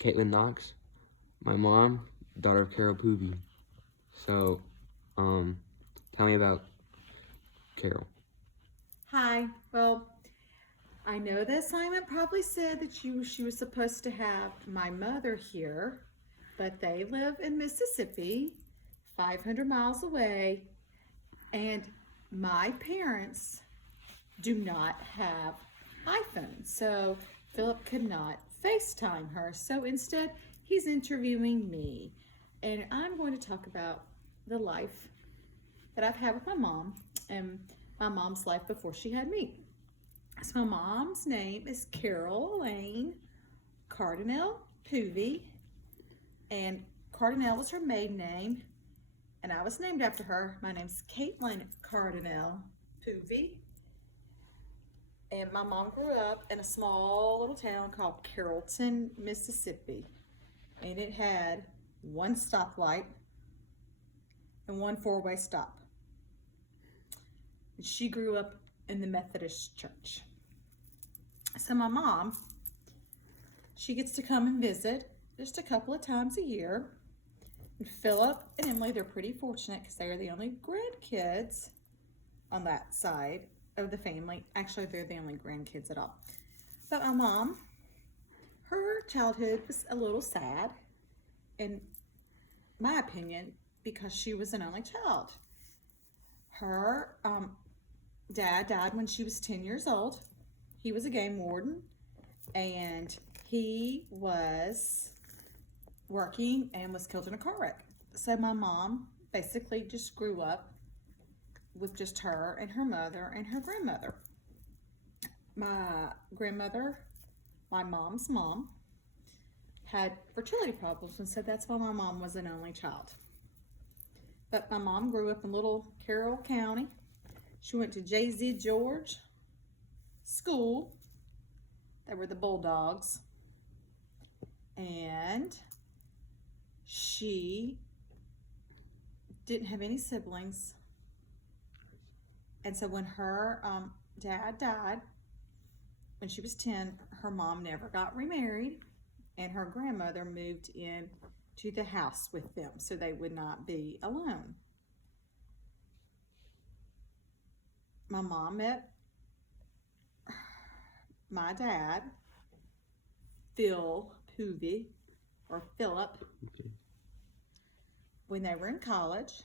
Katelyn Knox. My mom, daughter of Carol Poovey. So, tell me about Carol. Hi. Well, I know the assignment probably said that she was supposed to have my mother here, but they live in Mississippi, 500 miles away, and my parents do not have iPhones. So Philip could not FaceTime her. So instead, he's interviewing me. And I'm going to talk about the life that I've had with my mom and my mom's life before she had me. So my mom's name is Carol Elaine Cardinal Poovey, and Cardinal was her maiden name, and I was named after her. My name's Katelyn Cardinal Poovey, and my mom grew up in a small little town called Carrollton, Mississippi, and it had one stoplight and one four-way stop. And she grew up in the Methodist church. So my mom, she gets to come and visit just a couple of times a year. And Philip and Emily, they're pretty fortunate because they are the only grandkids on that side of the family. Actually, they're the only grandkids at all. But my mom, her childhood was a little sad, in my opinion, because she was an only child. Her dad died when she was 10 years old. He was a game warden, and he was working and was killed in a car wreck. So my mom basically just grew up with just her and her mother and her grandmother. My grandmother, my mom's mom, had fertility problems, and so that's why my mom was an only child. But my mom grew up in little Carroll County. She went to J.Z. George School. They were the Bulldogs. And she didn't have any siblings. And so when her dad died, when she was 10, her mom never got remarried, and her grandmother moved in to the house with them so they would not be alone. My mom met my dad, Phil Poovey, or Philip, when they were in college.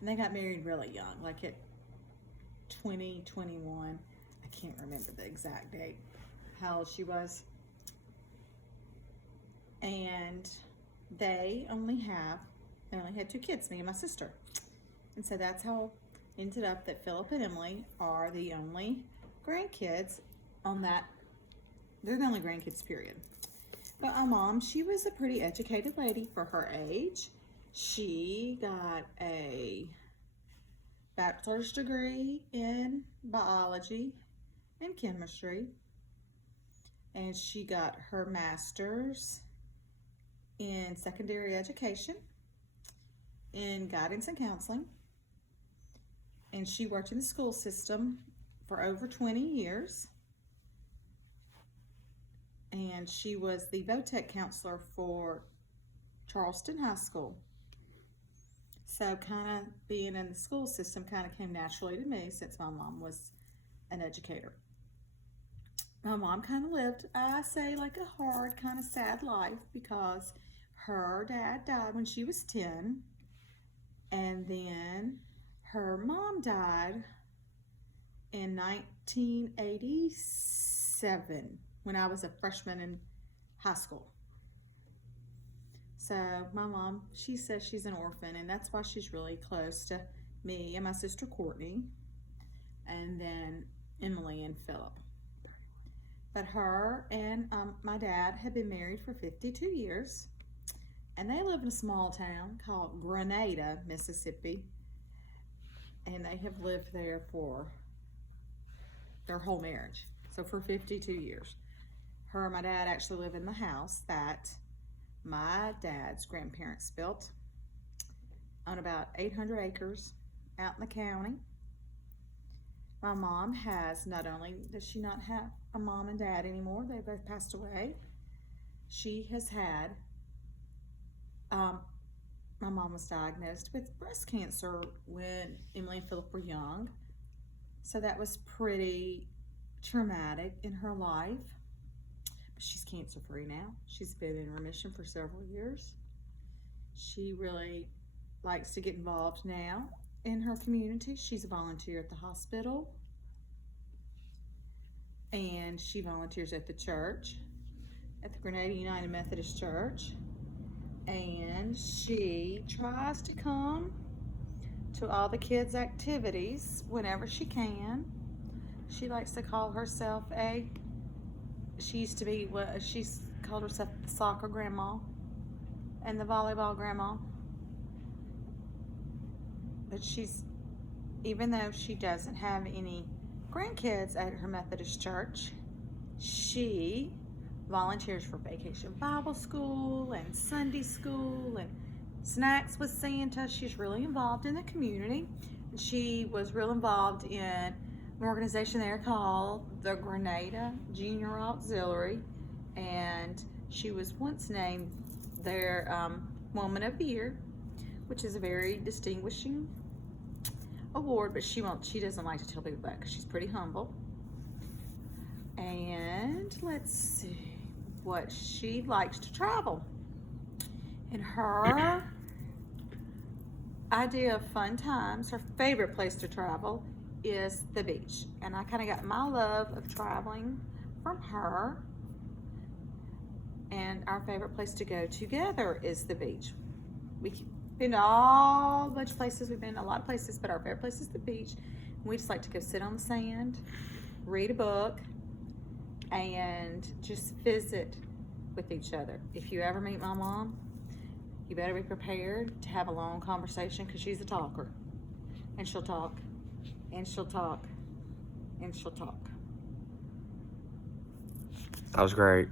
And they got married really young, like at 20, 21. I can't remember the exact date, how old she was. And they only had 2 kids, me and my sister. And so that's how it ended up that Philip and Emily are the only grandkids on that. They're the only grandkids, period. But my mom, she was a pretty educated lady for her age. She got a bachelor's degree in biology and chemistry, and she got her master's in secondary education in guidance and counseling, and she worked in the school system for over 20 years, and she was the VOTEC counselor for Charleston High School. So kind of being in the school system kind of came naturally to me since my mom was an educator. My mom kind of lived, I say, like a hard, kind of sad life because her dad died when she was 10, and then her mom died in 1987 when I was a freshman in high school. So my mom, she says she's an orphan, and that's why she's really close to me and my sister Courtney, and then Emily and Philip. But her and my dad had been married for 52 years, and they live in a small town called Grenada, Mississippi, and they have lived there for their whole marriage, so for 52 years. Her and my dad actually live in the house that my dad's grandparents built on about 800 acres out in the county. My mom has, not only does she not have a mom and dad anymore, they both passed away, she has had, my mom was diagnosed with breast cancer when Emily and Philip were young. So that was pretty traumatic in her life. But she's cancer free now. She's been in remission for several years. She really likes to get involved now in her community. She's a volunteer at the hospital. And she volunteers at the church, at the Grenada United Methodist Church. And she tries to come to all the kids' activities whenever she can. She likes to call herself she's called herself the soccer grandma and the volleyball grandma. But even though she doesn't have any grandkids at her Methodist church, she volunteers for Vacation Bible School and Sunday School and Snacks with Santa. She's really involved in the community. She was real involved in an organization there called the Grenada Junior Auxiliary, and she was once named their Woman of the Year, which is a very distinguishing award, but she doesn't like to tell people that because she's pretty humble. And let's see what she likes to travel. And her idea of fun times, her favorite place to travel is the beach. And I kind of got my love of traveling from her. And our favorite place to go together is the beach. We've been to a bunch of places. We've been to a lot of places, but our favorite place is the beach. We just like to go sit on the sand, read a book, and just visit with each other. If you ever meet my mom, you better be prepared to have a long conversation because she's a talker. And she'll talk, and she'll talk, and she'll talk. That was great.